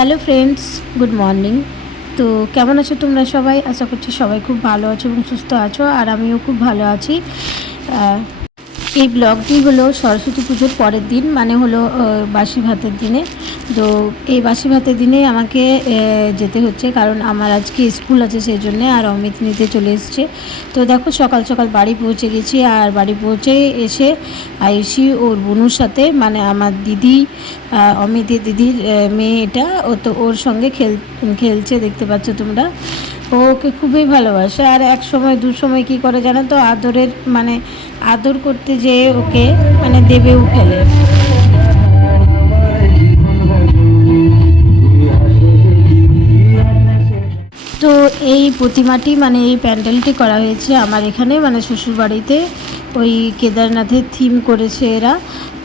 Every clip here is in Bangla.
হ্যালো ফ্রেন্ডস গুড মর্নিং তো কেমন আছো তোমরা সবাই? আশা করছি সবাই খুব ভালো আছো এবং সুস্থ আছো, আর আমিও খুব ভালো আছি। এই ব্লগটি হলো সরস্বতী পুজোর পরের দিন মানে হলো বাসি ভাতের দিনে। তো এই বাসি ভাতের দিনে আমাকে যেতে হচ্ছে। কারণ আমার আজকে স্কুল আছে, সেই জন্যে আর অমিত নিতে চলে এসছে। তো দেখো, সকাল সকাল বাড়ি পৌঁছে গেছি। আর বাড়ি পৌঁছে এসে আয়ুষি ওর বোনুর সাথে। মানে আমার দিদি অমিতের দিদির মেয়ে এটা। ও তো ওর সঙ্গে খেল, খেলছে, দেখতে পাচ্ছ তোমরা। ওকে খুবই ভালোবাসে। আর এক সময়, দু সময় কী করে জানো তো, আদরের মানে আদর করতে যেয়ে ওকে মানে দেবেও ফেলে। এই প্রতিমাটি মানে এই প্যান্ডেলটি করা হয়েছে আমার এখানে। মানে শ্বশুরবাড়িতে ওই কেদারনাথের থিম করেছে এরা।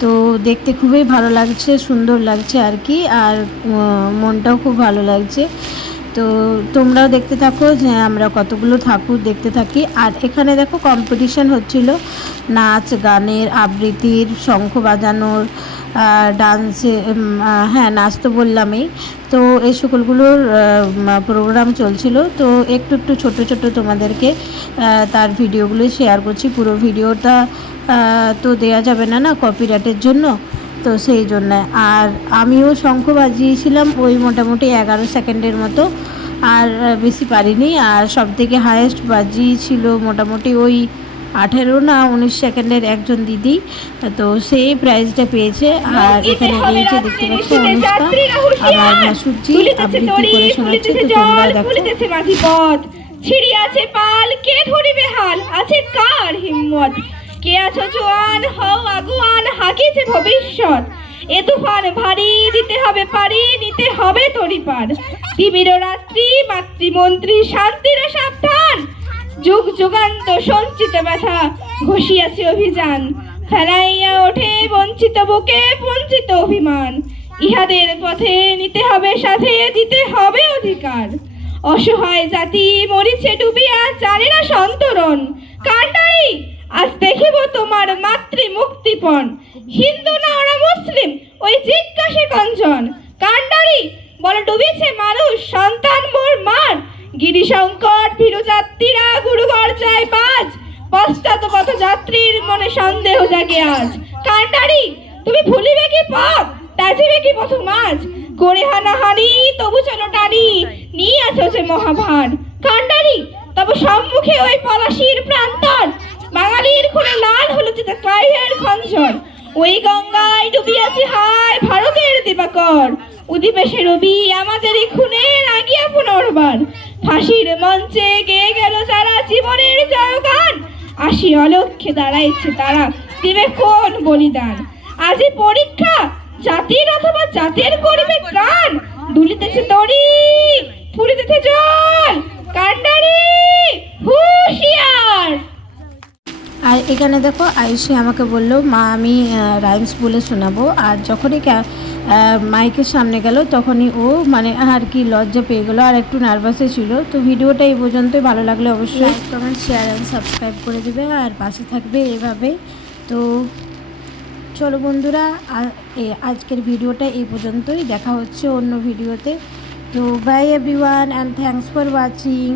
তো দেখতে খুবই ভালো লাগছে, সুন্দর লাগছে আর কি। আর মনটাও খুব ভালো লাগছে। তো তোমরাও দেখতে থাকো যে আমরা কতগুলো ঠাকুর দেখতে থাকি। আর এখানে দেখো কম্পিটিশন হচ্ছিল। নাচ, গানের আবৃত্তির, শঙ্খ বাজানোর ডান্সে হ্যাঁ নাচ তো বললামই। তো এই সকলগুলোর প্রোগ্রাম চলছিল। তো একটু একটু ছোট ছোট তোমাদেরকে তার ভিডিওগুলো শেয়ার করছি। পুরো ভিডিওটা তো দেয়া যাবে না না কপিরাইটের জন্য। তো সেই জন্য। আর আমিও শঙ্খ বাজিয়েছিলাম ওই মোটামুটি এগারো সেকেন্ডের মতো। আর বেশি পারিনি। আর সব থেকে হায়েস্ট বাজি ছিল মোটামুটি ওই আঠেরো না উনিশ সেকেন্ডের একজন দিদি। তো সেই প্রাইজটা পেয়েছে। আর এখানে রয়েছে দেখতে পাচ্ছি অনুষ্কা। আমার ভাসুরজি আবৃত্তি করে শোনাচ্ছে তো তোমরা দেখো। পথ। ছিড়ি আছে পাল কে ধরিবে হাল? আছে কার হিম্মত? কে আছো জোয়ান হও আগুয়ান হাকিছে ভবিষ্যৎ? এ তুফান ভারী, দিতে হবে পারি, নিতে হবে তরি পার। রাত্রি, মাতৃমন্ত্রী শান্তির সাবধান। যুগ যুগান্ত সঞ্চিত ব্যথা, ঘষিয়াছে অভিযান। ফেলাইয়া ওঠে বঞ্চিত বুকে বঞ্চিত অভিমান। ইহাদের পথে নিতে হবে সাথে, দিতে হবে অধিকার। অসহায় জাতি মরিছে ডুবিয়া, জানে না সন্তরণ। কান্ডারি আজ দেখিব তোমার মাতৃ মুক্তিপণ হিন্দু না ওরা মুসলিম? ওই জিজ্ঞাসে কঞ্চন কান্ডারি বলে ডুবেছে মানুষ, সন্তান মোর মার গিরিশঙ্কর সংকট ভীরুযাত্রীরা গুরুঘর যায় বাজ। পশ্চাৎ পথ যাত্রীর মনে সন্দেহ জাগে আজ। কান্ডারি তুমি ভুলিবে কি পথ তাজিবে কি পথ মাঝ করে হানাহানি তবু যেন টানি। নিয়ে আছো যে মহাভার কান্ডারি তবে সম্মুখে ওই পলাশির প্রান্তর। উদিবেশে রবি আমাদের খুনে লাগিয়া পুনর্বার। ফাঁসির মঞ্চে গেয়ে গেল সারা জীবনের জয়গান। আসি অলক্ষে দাঁড়াইছে তারা দিবে কোন বলিদান। আজি পরীক্ষা, জাতির অথবা জাতির করবে গান দুলিতেছে দড়ি, ফুলিতেছে জল। আর এখানে দেখো আয়ুষি আমাকে বলল মা আমি রাইমস বলে শোনাবো। আর যখনই মাইকের সামনে গেল তখনই ও মানে আর কি লজ্জা পেয়ে গেলো আর একটু নার্ভাসে ছিল। তো ভিডিওটা এই পর্যন্তই। ভালো লাগলে অবশ্যই কমেন্ট শেয়ার অ্যান্ড সাবস্ক্রাইব করে দেবে। আর পাশে থাকবে এভাবে তো চলো বন্ধুরা এ- আজকের ভিডিওটা এই পর্যন্তই। দেখা হচ্ছে অন্য ভিডিওতে। তো bye everyone and thanks for watching